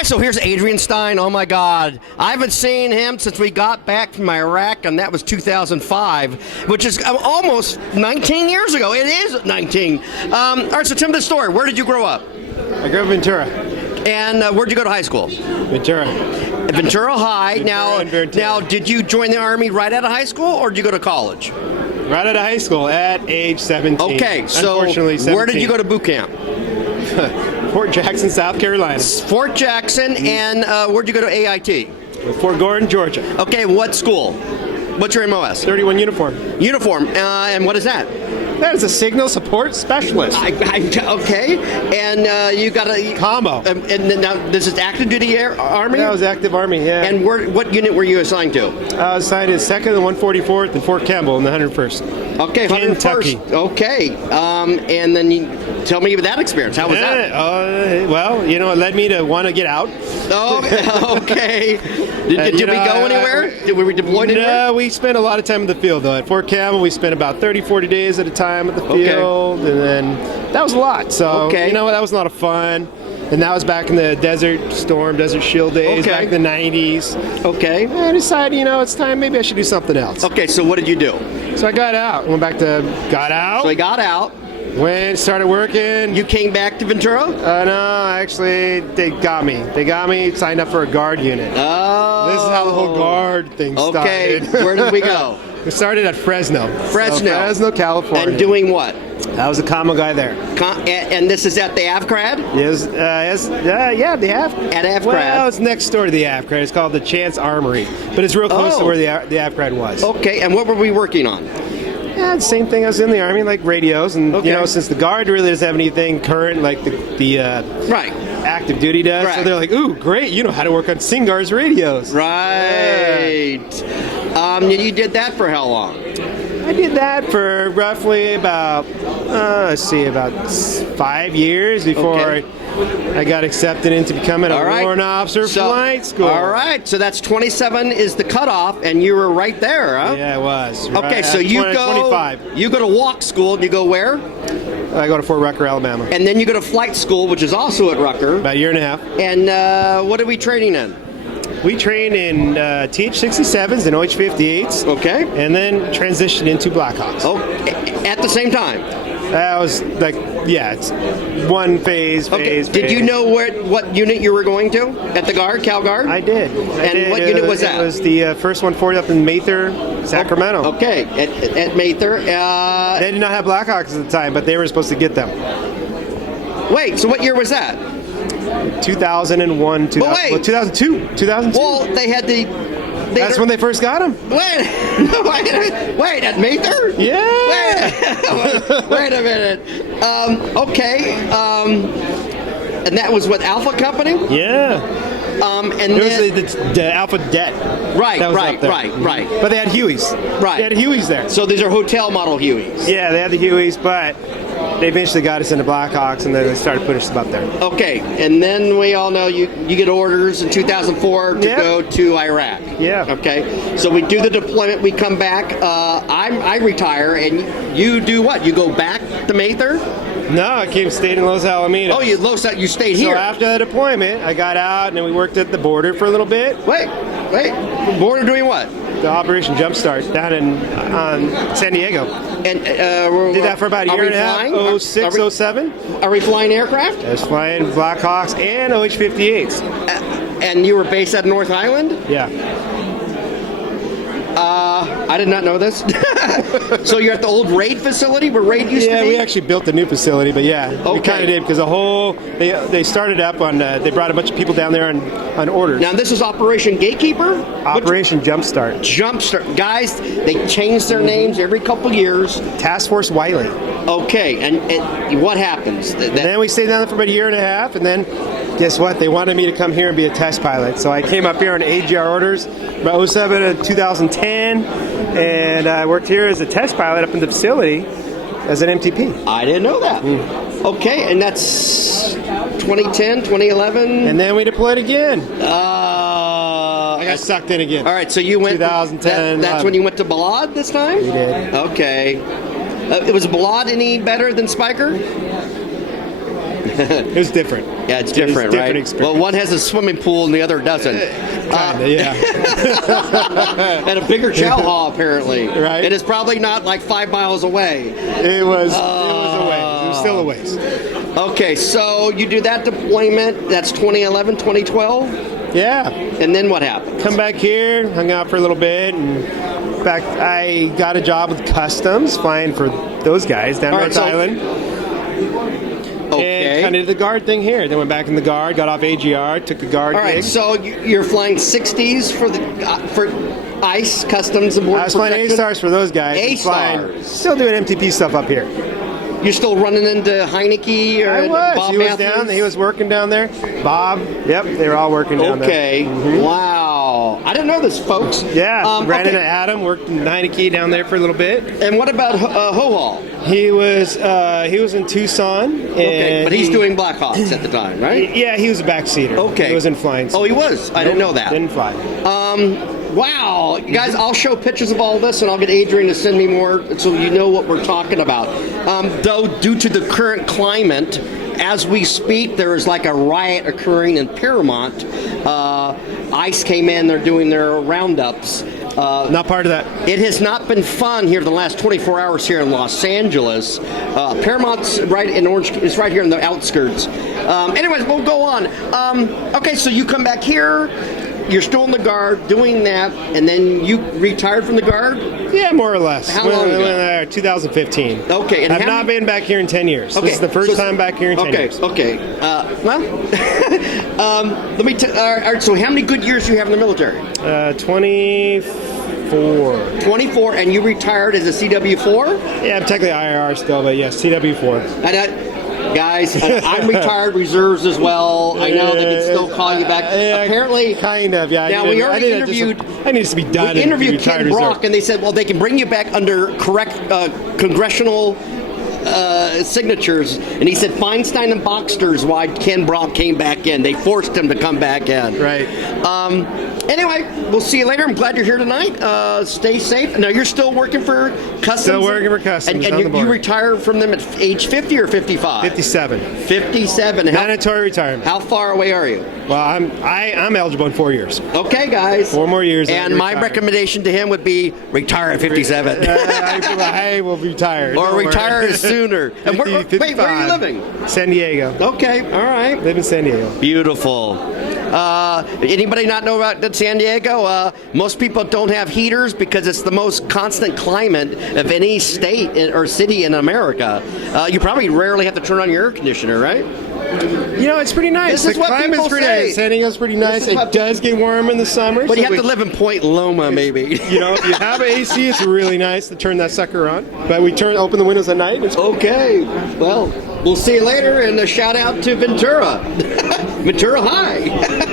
right, so here's Adrian Steyn. Oh my God, I haven't seen him since we got back from Iraq, and that was 2005, which is almost 19 years ago. It is 19. All right, so tell me the story. Where did you grow up? I grew up in Ventura. And where'd you go to high school? Ventura. Ventura High. Ventura. Now, did you join the Army right out of high school, or did you go to college? Right out of high school at age 17. Okay, so unfortunately, 17. Where did you go to boot camp? Fort Jackson, South Carolina. Fort Jackson, and where'd you go to AIT? Fort Gordon, Georgia. Okay, what school? What's your MOS? 31 uniform. Uniform, and what is that? That is a signal support specialist. Okay, and you got a combo. And now this is active duty Army? That was active Army, yeah. And what unit were you assigned to? I was assigned to 2nd and 144th and Fort Campbell in the 101st. Okay, Kentucky. 101st. Okay, and then you tell me about that experience. How was that? Well, you know, it led me to want to get out. Oh, okay. Did we go anywhere? Were we deployed anywhere? No, we spent a lot of time in the field, though. At Fort Campbell, we spent about 30, 40 days at a time at the field, and then that was a lot. So, you know, that was a lot of fun. And that was back in the Desert Storm, Desert Shield days, back in the 90s. Okay. And I decided, you know, it's time, maybe I should do something else. Okay, so what did you do? So I got out. Got out. So I got out. Started working. You came back to Ventura? No, actually, they got me. Signed up for a guard unit. Oh. This is how the whole guard thing started. Okay, where did we go? We started at Fresno. Fresno, California. And doing what? I was a commo guy there. And this is at the AFCRAD? Yes, yeah, the AFCRAD. At AFCRAD? Well, it's next door to the AFCRAD. It's called the Chance Armory, but it's real close to where the AFCRAD was. Okay, and what were we working on? Yeah, the same thing I was in the Army, like radios, and you know, since the Guard really doesn't have anything current like the active duty does, so they're like, ooh, great, you know how to work on SINGAR's radios. Right. You did that for how long? I did that for roughly about, about 5 years before I got accepted into becoming a warrant officer flight school. All right, so that's 27 is the cutoff, and you were right there, huh? Yeah, it was. Okay, so you go 25. You go to walk school, and you go where? I go to Fort Rucker, Alabama. And then you go to flight school, which is also at Rucker. About a year and a half. And what are we training in? We train in TH-67s and OH-58s. Okay. And then transitioned into Blackhawks. Oh, at the same time? That was like, it's one phase. Did you know what unit you were going to at the Guard, Cal Guard? I did. What unit was that? It was the 1st 140 up in Mather, Sacramento. Okay, at Mather. They did not have Blackhawks at the time, but they were supposed to get them. Wait, so what year was that? 2001, 2002. Well, they had the... That's when they first got him. Wait, at Mather? Yeah. Wait a minute. And that was what, Alpha Company? Yeah. And it was the Alpha Det. Right. But they had Hueys. Right. They had Hueys there. So these are hotel model Hueys. Yeah, they had the Hueys, but they eventually got us into Blackhawks, and then they started putting us up there. Okay, and then we all know you get orders in 2004 to go to Iraq. Yeah. Okay, so we do the deployment, we come back. I retire, and you do what? You go back to Mather? No, I stayed in Los Alamitos. Oh, you stayed here. So after the deployment, I got out, and then we worked at the border for a little bit. Wait. Border doing what? The Operation Jumpstart down on San Diego. And did that for about a year and a half, 06, 07. Are we flying aircraft? I was flying Blackhawks and OH-58s. And you were based at North Island? Yeah. I did not know this. So you're at the old Raid facility where Raid used to be? Yeah, we actually built a new facility, but we kind of did because they started up on, they brought a bunch of people down there on orders. Now this is Operation Gatekeeper? Operation Jumpstart. Jumpstart. Guys, they change their names every couple years. Task Force Wiley. Okay, and what happens? Then we stayed down there for about a year and a half, and then guess what? They wanted me to come here and be a test pilot. So I came up here on AGR orders about 07 to 2010, and I worked here as a test pilot up in the facility as an MTP. I didn't know that. Okay, and that's 2010, 2011? And then we deployed again. I got sucked in again. All right, so you went... 2010. That's when you went to Balad this time? We did. Okay. Was Balad any better than Spiker? It was different. Yeah, it's different, right? Experience. Well, one has a swimming pool and the other doesn't. Yeah. And a bigger chow hall, apparently. Right. It is probably not like 5 miles away. It was a ways. It was still a ways. Okay, so you do that deployment. That's 2011, 2012? Yeah. And then what happened? Come back here, hung out for a little bit, and back. I got a job with Customs, flying for those guys down North Island. Okay. And kind of did the guard thing here. Then went back in the guard, got off AGR, took a guard All right, gig. so you're flying 60s for ICE Customs and Border I was flying Protection? A-stars for those guys. A-stars. Still doing MTP stuff up here. You're still running into Heineke or I was. Bob He was Matthews? down. He was working down there. Bob. Yep. They were all working down there. Okay. Wow. I didn't know this, folks. Yeah. Ran into okay. Adam. Worked in Heineke down there for a little bit. And what about Ho-Hall? He was in Tucson. Okay, and but he's doing Blackhawks at the time, right? Yeah, he was a backseater. Okay. He wasn't flying. Oh, he was? I didn't know that. Didn't fly. Wow. You guys, I'll show pictures of all this, and I'll get Adrian to send me more so you know what we're talking about. Though, due to the current climate, as we speak, there is like a riot occurring in Paramount. ICE came in, they're doing their roundups. Not part of that. It has not been fun here the last 24 hours here in Los Angeles. Paramount's right in Orange. It's right here in the outskirts. Anyways, we'll go on. Okay, so you come back here. You're still in the Guard doing that, and then you retired from the Guard? Yeah, more or less. How long ago? 2015. Okay. And I've not been back here in 10 years. Okay, This is the first time back here in 10 years. Okay. Well, let me. All right. So, how many good years do you have in the military? 24. 24, and you retired as a CW4? Yeah, I'm technically IRR still, but yes, CW4. And guys, I'm retired reserves as well. I know they can still call you back. Apparently, kind of. Yeah. Now we already interviewed. I need to be done. We interviewed Ken Ken Brock, and they said, well, they can bring you back under correct congressional signatures. And he said Feinstein and Boxster is why Ken Brock came back in. They forced him to come back in. Right. Anyway, we'll see you later. I'm glad you're here tonight. Stay safe. Now, you're still working for Customs? Still working for Customs. And you retired from them at age 50 or 55? 57. 57. Mandatory retirement. How far away are you? Well, I'm eligible in 4 years. Okay, guys. 4 more years. And my recommendation to him would be retire at 57. I will retire. Or retire sooner. And wait, where are you living? San Diego. Okay, all right. Live in San Diego. Beautiful. Anybody not know about San Diego? Most people don't have heaters because it's the most constant climate of any state or city in America. You probably rarely have to turn on your air conditioner, right? You know, it's pretty nice. This is the what climate's people pretty say. nice. San Diego's pretty nice. It does get warm in the summer. But you have to live in Point Loma, maybe. You know, if you have an AC, it's really nice to turn that sucker on. But we open the windows at night. It's Okay. Well, we'll see you later, and a shout out to Ventura. Ventura High.